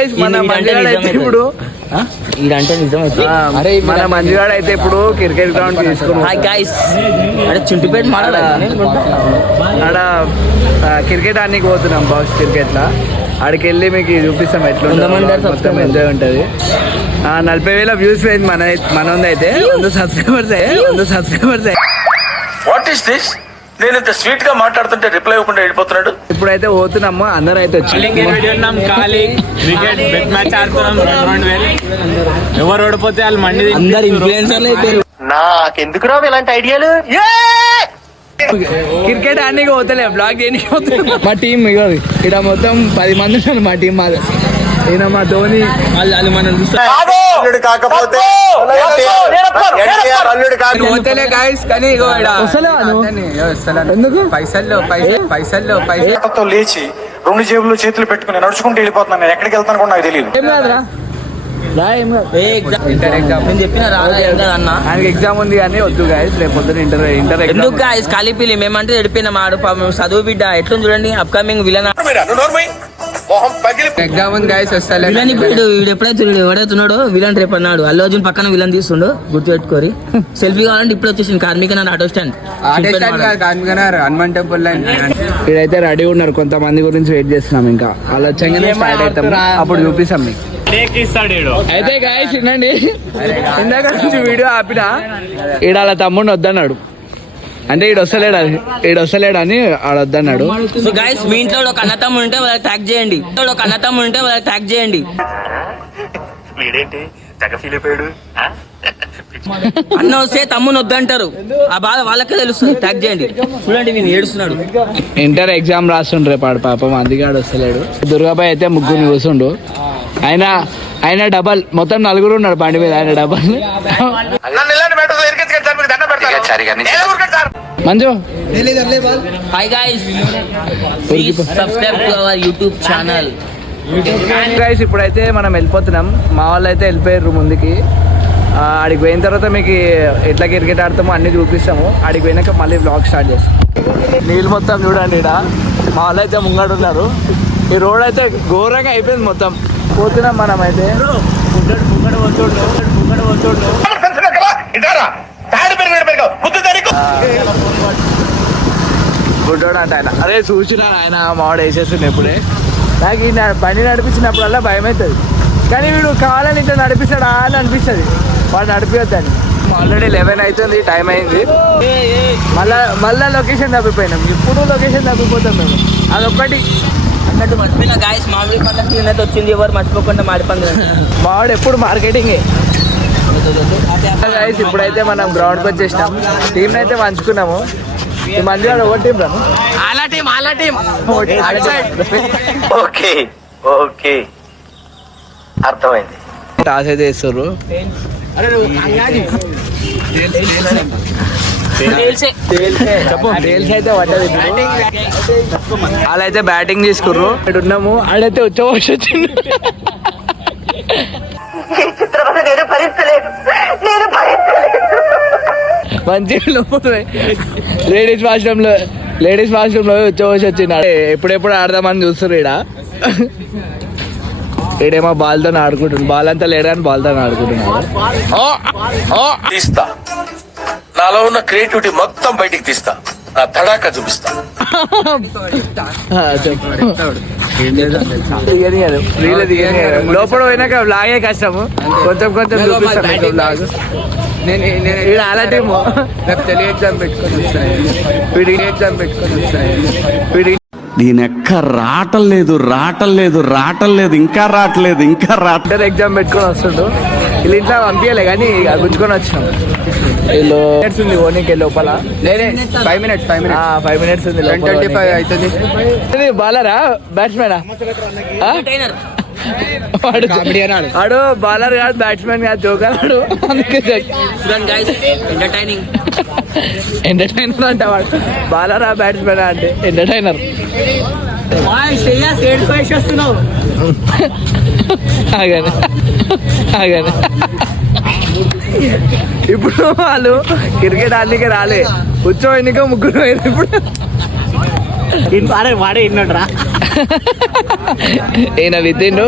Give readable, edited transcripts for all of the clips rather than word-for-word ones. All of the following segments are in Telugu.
గైస్ మన మంజుగాడు అయితే ఇప్పుడు ఇదంటే నిజం అరే మన మంజుగాడు అయితే ఇప్పుడు క్రికెట్ గ్రౌండ్ తీసుకున్నాం. హాయ్ గైస్ అరే చింటిపేట ఆడ క్రికెట్ ఆడడానికి పోతున్నాం బాక్స్ క్రికెట్ లా. ఆడికి వెళ్ళి మీకు చూపిస్తాం ఎట్లా మొత్తం ఎంజాయ్ ఉంటుంది. 40,000 వ్యూస్ అయింది మనది అయితే 100 సబ్స్క్రైబర్స్ వాట్ ఈస్ దిస్? నేను ఇంత స్వీట్ గా మాట్లాడుతుంటే రిప్లై ఇవ్వకుండా వెళ్ళిపోతున్నాడు. ఇప్పుడైతే పోతున్నాము, అందరూ అయితే వచ్చి ఎవరు ఓడిపోతే వాళ్ళు మండి అందరు ఇన్ఫ్లుయెన్సర్లు అయిపోయారు. నాకెందుకు రావు ఇలాంటి ఐడియాలు? క్రికెట్ ఆడడానికి పోతలే, బ్లాగ్ చేయడానికి పోతలే. మా టీం ఇక్కడ మొత్తం 10 మంది ఉన్నారు. మా టీం మాది. ఈయన మా ధోని. వాళ్ళు మనం కాకపోతే పోతలే గాయస్, కానీ ఎందుకు పైసల్లో లేచి 2 జేబులు చేతులు పెట్టుకుని నడుచుకుంటూ వెళ్ళిపోతున్నాను. నేను ఎక్కడికి వెళ్తాను కూడా నాకు తెలియదు. ఎగ్జామ్ ఉంది కానీ వద్దు గాయస్, రేపు పొద్దున ఇంటర్ ఎందుకు గాయస్ ఖాళీ పిల్లి మేమంటే ఎడిపోయినా మాడు చదువు బిడ్డ ఎట్లా చూడండి అప్కమింగ్ విలన్ ఎగ్జామ్ ఉంది గాయస్. వస్తా విలన్ ఇప్పుడు ఎప్పుడైతే ఎవడైతున్నాడో విలన్ రేపు అన్నాడు. అల్లు అర్జున్ పక్కన విలన్ తీస్తుండో గుర్తు పెట్టుకోరి. సెల్ఫీ కావాలంటే ఇప్పుడు వచ్చేసింది కార్మిక ఆటో స్టాండ్ హనుమాన్ టెంపుల్. ఇక్కడైతే రెడీ ఉన్నారు, కొంతమంది గురించి వెయిట్ చేస్తున్నాం. ఇంకా అలా వచ్చాగానే స్టార్ట్ అవుతాం, అప్పుడు చూపిస్తాం మీకు. అయితే గాయస్ వినండి, ఇందాక నుంచి వీడియో ఆపినా ఈడ వాళ్ళ తమ్ముడిని వద్దన్నాడు. అంటే ఈడు వస్తలేడు అని ఆడొద్దన్నాడు. సో గైస్ మీ ఇంట్లో ఒక అన్నతమ్ముడు ఉంటే వాళ్ళకి ట్యాగ్ చేయండి. అన్న వస్తే తమ్ముని వద్దంటారు, ఆ బాధ వాళ్ళకే తెలుస్తుంది. ట్యాగ్ చేయండి. చూడండి నేను ఏడుస్తున్నాడు. ఇంటర్ ఎగ్జామ్ రాస్తుండ్రు రేపు ఆడు పాపం, అందుకే ఆడు వస్తలేడు. దుర్గాబాయ్ అయితే ముగ్గురిని కూర్చుండు. ఆయన డబల్, మొత్తం 4 ఉన్నారు బండి మీద. ఆయన double. Manju hi guys, please subscribe to our YouTube channel. Guys ఇప్పుడైతే మనం వెళ్ళిపోతున్నాం. మా వాళ్ళు అయితే వెళ్ళిపోయారు ముందుకి. ఆడికి పోయిన తర్వాత మీకు ఎట్లా క్రికెట్ ఆడతామో అన్ని చూపిస్తాము. ఆడికి పోయినాక మళ్ళీ బ్లాగ్ స్టార్ట్ చేస్తాం. నీళ్ళు మొత్తం చూడండి, ఇక్కడ మా వాళ్ళు అయితే ముంగడు ఉన్నారు. ఈ రోడ్ అయితే ఘోరంగా అయిపోయింది మొత్తం. పోతున్నాం మనం అయితే. గుడ్డోడు అంటే ఆయన. అరే చూసినా ఆయన మావాడు వేసేస్తుండే ఎప్పుడే. నాకు ఈ బండి నడిపించినప్పుడల్లా భయం అవుతుంది, కానీ వీడు కావాలని ఇట్లా నడిపిస్తాడా అని అనిపిస్తుంది. వాడు నడిపివద్దని. ఆల్రెడీ 11 అవుతుంది, టైం అయింది. మళ్ళా లొకేషన్ తప్పిపోయినాం. ఇప్పుడు లొకేషన్ తప్పిపోతాం మేము. అదొక్కటి అన్నట్టు మర్చిపోయిన గాయస్. మామిడి పండ్లకి నిన్నైతే వచ్చింది, ఎవరు మర్చిపోకుండా మామిడి పండ్లు. మావాడు ఎప్పుడు మార్కెటింగే. గాయస్ ఇప్పుడైతే మనం గ్రౌండ్కి వచ్చేసినాం. టీం అయితే పంచుకున్నాము. ఈ మంది వాడు ఒక టీం రాను, అలా టీం ఓకే అర్థమైంది. టాస్ అయితే వేస్తారు. అయితే పడ్డది. వాళ్ళైతే బ్యాటింగ్ తీసుకుర్రు. ఇక్కడ ఉన్నాము. ఆడైతే వచ్చింది. మంచిగా లేడీస్ వాష్రూమ్ లో వచ్చింది. ఎప్పుడెప్పుడు ఆడదామని చూస్తారు. ఈడేమో బాల్ తో ఆడుకుంటున్నాడు. బాల్ అంతా లేడు కానీ బాల్ తో ఆడుకుంటున్నాడు. తీస్తా, నాలో ఉన్న క్రియేటివిటీ మొత్తం బయటికి తీస్తా, నా తడాక చూపిస్తా. లోపల పోయినాక బ్లాగే కష్టము, కొంచెం చూపిస్తాను బ్లాగ్. నేను అలా టీము ఎగ్జామ్ పెట్టుకొని వస్తాను. దీని ఎక్క రావటం లేదు, ఇంకా రావట్లేదు. ఎగ్జామ్ పెట్టుకొని వస్తుండు. వీళ్ళు ఇంట్లో పంపించలే కానీ గుంజుకొని వచ్చినాం. వీళ్ళు మినిట్స్ ఉంది ఓనికి లోపల. 5 మినిట్స్ ఉంది. 10:25 అవుతుంది. బాలరా బ్యాట్స్మెనా? ఆడు బాలర్ కాదు, బ్యాట్స్మెన్ కాదు, జోకర్ ఆడు. ఎంటర్టైనర్ అంటే వాడు. బాలరా బ్యాట్స్మెన్ అంటే ఎంటర్టైనర్. ఇప్పుడు వాళ్ళు క్రికెట్ ఆడడానికి రాలే, కూర్చోనిక ముగ్గురు. ఇప్పుడు అరే వాడే ఇన్నట్రా ఈయన వితిన్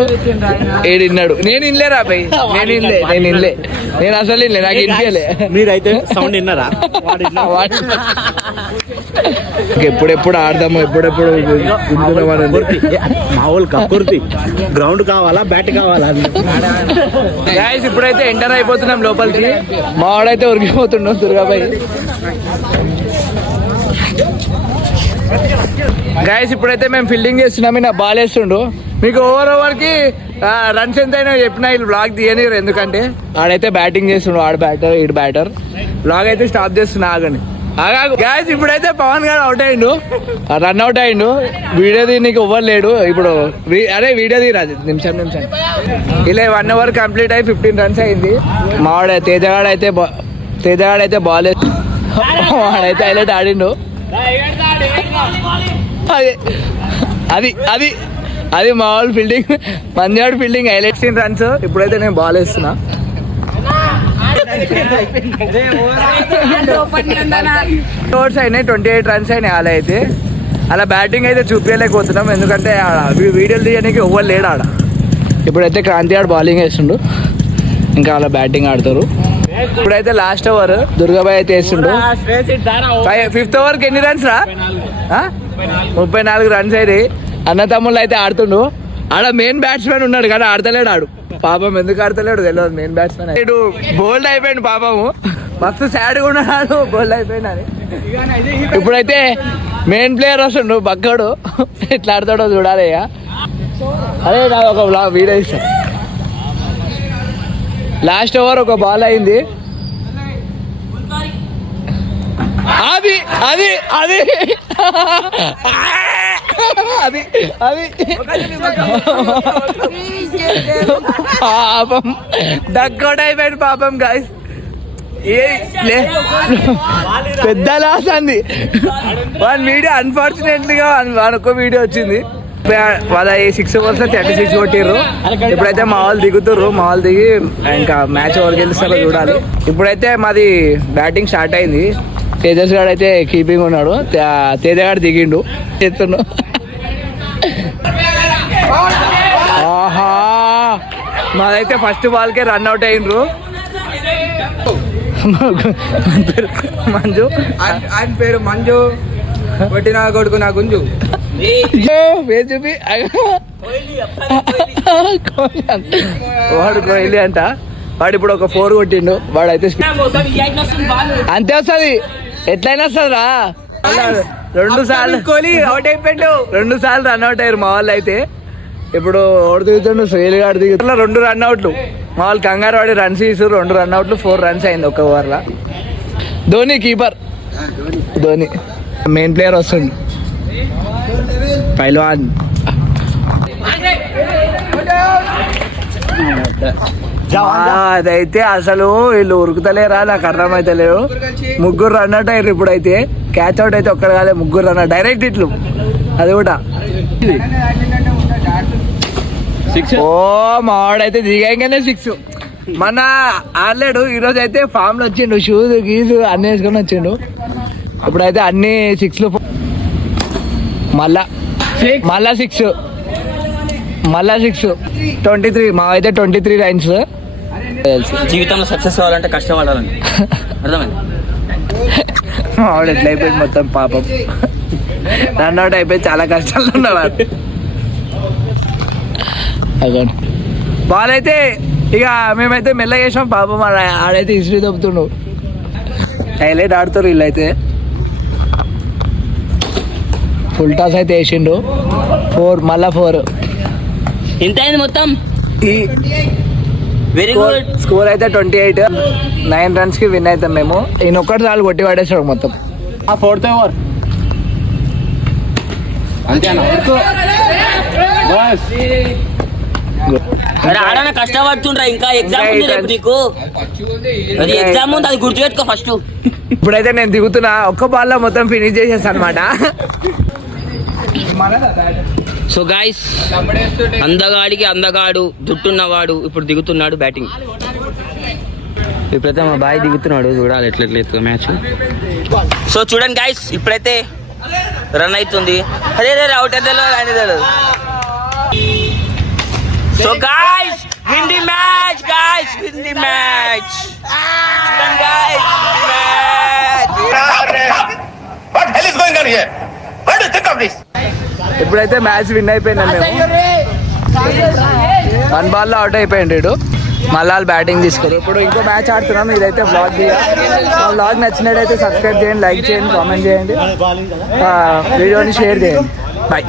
ఏడు విన్నాడు. నేను ఇన్లేరా భయ్, నేను ఇన్లే, నేను అసలు ఇన్లే, నాకు ఇన్పియలే. మీరైతే సౌండ్ విన్నారా? ఎప్పుడెప్పుడు ఆడదాము, ఎప్పుడెప్పుడు మా వాళ్ళు కక్కుర్తి. గ్రౌండ్ కావాలా, బ్యాట్ కావాలా? గాయస్ ఇప్పుడైతే ఎంటర్ అయిపోతున్నాం లోపలికి. మా వాడైతే ఉరికిపోతుండు దుర్గాబాయ్. గాయస్ ఇప్పుడైతే మేము ఫీల్డింగ్ చేస్తున్నాం. నా బాల్ వేస్తుండు. మీకు ఓవర్ కి రన్స్ ఎంత అయినా చెప్పినా వీళ్ళు బ్లాగ్ తీయనిరు, ఎందుకంటే ఆడైతే బ్యాటింగ్ చేస్తుండు. ఆడ బ్యాటర్, ఈడు బ్యాటర్. బ్లాగ్ అయితే స్టాప్ చేస్తున్నా, ఆగండి. గాయస్ ఇప్పుడైతే పవన్ గారు అవుట్ అయ్యిండు, రన్ అవుట్ అయ్యిండు. వీడియో తీయడానికి ఎవ్వరు లేడు ఇప్పుడు. అరే వీడియో తీరాదు, నిమిషం ఇలా 1 ఓవర్ కంప్లీట్ అయ్యి 15 రన్స్ అయింది. మావాడు తేజగాడు అయితే బాల్ వాడైతే హైలైట్ ఆడిండు. అది మా వాళ్ళు ఫీల్డింగ్, మందివాడు ఫీల్డింగ్ హైలైట్. 16 రన్స్. ఇప్పుడైతే నేను బాల్ వేస్తున్నా. ఓవర్స్ అయినాయి, 28 రన్స్ అయినాయి. అలా అయితే అలా బ్యాటింగ్ అయితే చూపించలేకపోతున్నాం, ఎందుకంటే వీడియోలు తీయడానికి ఎవ్వరు లేడు ఆడ. ఇప్పుడైతే క్రాంతి ఆడు బౌలింగ్ వేస్తుండు, ఇంకా అలా బ్యాటింగ్ ఆడతారు. ఇప్పుడైతే లాస్ట్ ఓవర్ దుర్గాబాయ్ అయితే వేస్తుండు. 5th ఓవర్కి ఎన్ని రన్స్ రా? 34 రన్స్ అయినాయి. అన్న తమ్ముళ్ళు అయితే ఆడుతుండు. ఆడ మెయిన్ బ్యాట్స్మెన్ ఉన్నాడు కానీ ఆడతలేడు ఆడు. పాపం ఎందుకు ఆడతలేడు తెలియదు. మెయిన్ బ్యాట్స్మెన్ ఇటు బోల్డ్ అయిపోయింది పాపము. మస్తు సాడ్గా ఉన్నాడు బోల్డ్ అయిపోయింది అని. ఇప్పుడైతే మెయిన్ ప్లేయర్ వస్తుండు బక్కడు, ఎట్లా ఆడతాడో చూడాలి. అదే నాకు ఒక వీడియో ఇస్తాను. లాస్ట్ ఓవర్ ఒక బాల్ అయింది. అది అది అది అది అది పాపం డక్అవుట్ అయిపోయాడు పాపం. గాయస్ పెద్ద లాస్ అంది. వన్ వీడియో అన్ఫార్చునేట్లీగా ఒక వీడియో వచ్చింది. వాళ్ళ 6 ఓవర్స్ 36 కొట్టిర్రు. ఇప్పుడైతే మా వాళ్ళు దిగుతుర్రు. మా వాళ్ళు దిగి ఇంకా మ్యాచ్ ఎవరు గెలుస్తారో చూడాలి. ఇప్పుడైతే మాది బ్యాటింగ్ స్టార్ట్ అయింది. తేజస్ గారు అయితే కీపింగ్ ఉన్నాడు. తేజ గారు దిగిండు చేస్తుండు. ఆహా మాదైతే ఫస్ట్ బాల్కే రన్ అవుట్ అయ్యిండ్రు. మంజు, ఆయన పేరు మంజు, కొట్టిన కొడుకు నా గుంజు. చూపి వాడు కోహ్లీ అంట. వాడు ఇప్పుడు ఒక 4 కొట్టిండు. వాడైతే అంతే వస్తుంది, ఎట్లయినా వస్తుంది రా. 2 సార్లు కోహ్లీ అవుట్ అయిపోయాడు. 2 సార్లు రన్ అవుట్ అయ్యారు మా వాళ్ళు. అయితే ఇప్పుడు ఓడి దిగుతుండు, శ్రేయల్ గారు దిగుతున్నా. 2 రన్ అవుట్లు. మా వాళ్ళు కంగారు వాడి రన్స్ తీసారు. 2 రన్ అవుట్లు, 4 రన్స్ అయింది ఒక ఓవర్లో. Dhoni keeper, Dhoni main player వస్తుంది. పైల్వాన్ అదైతే అసలు వీళ్ళు ఉరుకుతలేరా, నాకు అర్థమైతలేరు. 3 రన్ అవుట్ అయ్యారు. ఇప్పుడైతే క్యాచ్ అవుట్ అయితే ఒక్కడ కాలే, 3 రన్ అవుట్ డైరెక్ట్ ఇట్లు. అది కూడా ఓ మావాడైతే దిగానే 6. మన ఆడలేడు ఈరోజు అయితే ఫామ్ లో వచ్చిండు. షూస్ గీజు అన్ని వేసుకొని వచ్చిండు. ఇప్పుడైతే అన్ని 6లు. మళ్ళా 6 23. మావైతే 23 రన్స్. జీవితంలో సక్సెస్ అవ్వాలంటే కష్టపడాలండి, అర్థమైంది. మావాడు ఎట్లా అయిపోయింది మొత్తం పాపం. రన్ అవుట్ అయిపోయి చాలా కష్టాలు ఉన్నవాడు. బాల్ అయితే ఇక మేమైతే మెల్ల చేసాం పాపం. ఆడైతే హిస్టరీ తప్పుతుండు. హైలైట్ ఆడుతారు వీళ్ళైతే. ఫుల్ టాస్ అయితే వేసిండు. 4 మళ్ళా 4. ఎంత అయింది మొత్తం? ఈ వెరీ గుడ్. స్కోర్ అయితే 28. 9 రన్స్ కి విన్ అవుతాం మేము. ఈయన ఒక్కటి సార్లు కొట్టి పడేస్తాడు మొత్తం. 4th ఓవర్ అంతేనా? ఆడన కష్టపడుతుండ్రా, ఇంకా ఎగ్జామ్ ఉంది రేపు నీకు. అది ఎగ్జామ్ ఉంది, అది గుర్తుపెట్టుకో ఫస్ట్. ఇప్పుడైతే నేను దిగుతున్నా. ఒక్క బాల్ లో మొత్తం ఫినిష్ చేసేస్తా అనమాట. సో గైస్, అందగాడికి అందగాడు జుట్టున్నవాడు ఇప్పుడు దిగుతున్నాడు బ్యాటింగ్. ఇప్పుడైతే మా బాయ్ దిగుతున్నాడు, చూడాలి ఎట్లెట్లేదు మ్యాచ్. సో చూడండి గైస్, ఇప్పుడైతే రన్ అవుతుంది. అదే అవుట్ అయితే అని తెలియదు. So guys win the match, guys win the match. What hell is going on here? What do you think of this? ఇప్పుడైతే మ్యాచ్ విన్ అయిపోయింది. మేము 1 బాల్ లో అవుట్ అయిపోయిండు. మళ్ళీ వాళ్ళు బ్యాటింగ్ తీసుకోరు. ఇప్పుడు ఇంకో మ్యాచ్ ఆడుతున్నాం. ఇదైతే బ్లాగ్ మా బ్లాగ్ నచ్చినట్టయితే సబ్స్క్రైబ్ చేయండి, లైక్ చేయండి, కామెంట్ చేయండి, వీడియోని షేర్ చేయండి. బాయ్.